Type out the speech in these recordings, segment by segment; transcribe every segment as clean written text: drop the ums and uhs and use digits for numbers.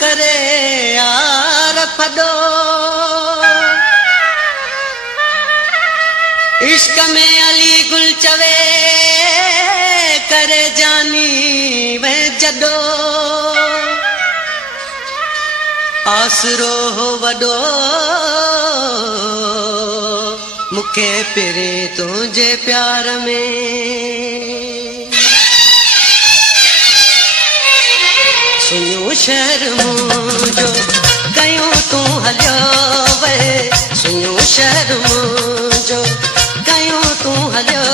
करे यार फदो इश्क में अली गुल चवे करे जानी वे जदो आसरो हो वडो मुखे पिरे तुझे प्यार में सुनियो शहर मुझो कयूं तू हलियो वे सुनियो शहर मुझो कयूं तू हलियो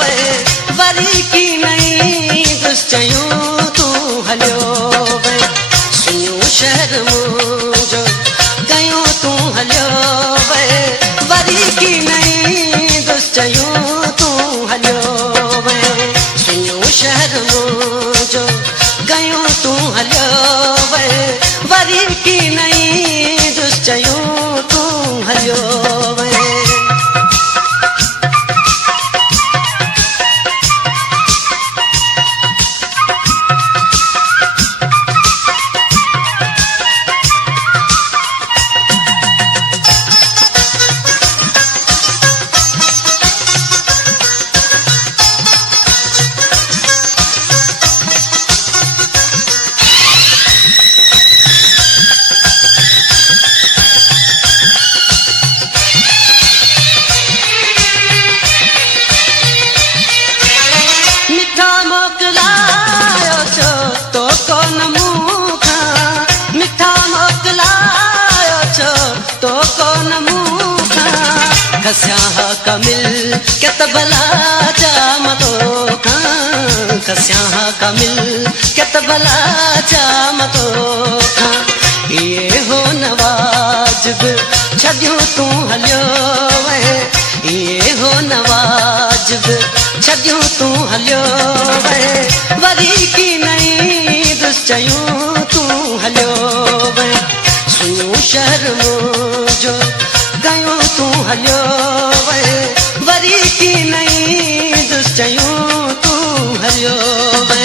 वे वरी की नहीं दुश्चयूं तू हलियो वे सुनियो शहर मुझो कयूं तू हलियो वे वरी की नहीं दुश्चयूं तू हलियो वे सुनियो शहर मुझो कयूं तू हलियो वे वरी की नहीं दुश्चयूं तू हलियो वे खस्याहा कमिल केत भला जामतो खां खस्याहा कमिल केत भला जामतो खां ये हो नवाजिब छदियो तू हलियो वे ये हो नवाजिब छदियो तू हलियो वे वरी की नहीं दुश्चयूं तू हलियो वे सुनियो शहर मुझो कयूं तू हलियो वे वरी की नहीं दुश्चयूं तू हलियो वे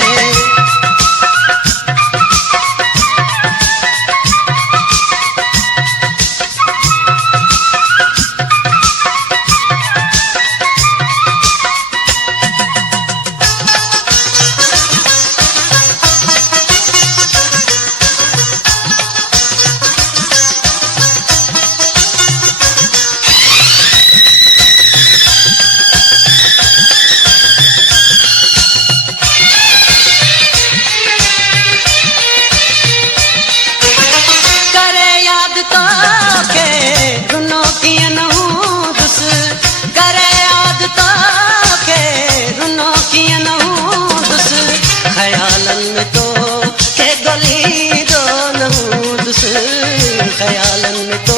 ख्यालन में तो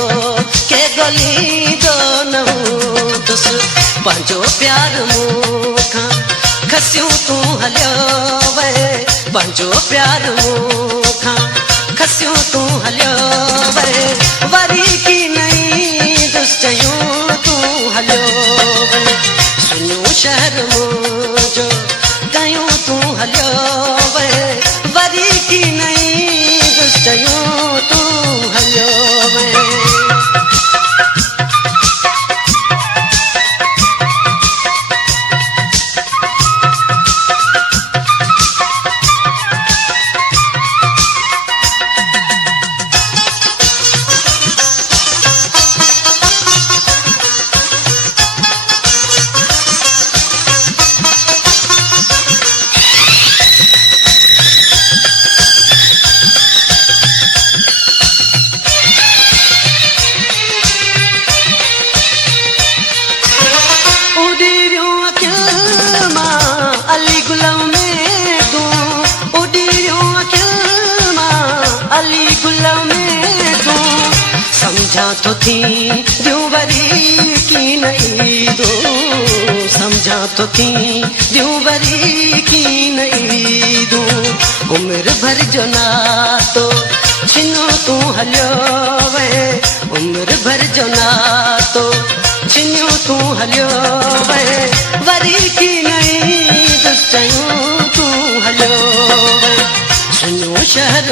के गली दो नहूं तुस पंजो प्यार मुखा खस्यूं तू हलियो वे पंजो प्यार मुखा खस्यूं तू हलियो वे वरी की नहीं दुश्चयूं तू हलियो वे सुनियो शहर मुझो कयूं तू हलियो वे वरी की नहीं दुश्चयूं तू हलियो वे समझा तो थी दिवरी की नहीं दो समझा तो थी दिवरी की नहीं दो उम्र भर जो ना तो छिनो तू हलियो वे उम्र भर जो ना तो छिनो तू हलियो वे वरी की नहीं दुश्चयूं तू हलियो वे सुनो शहर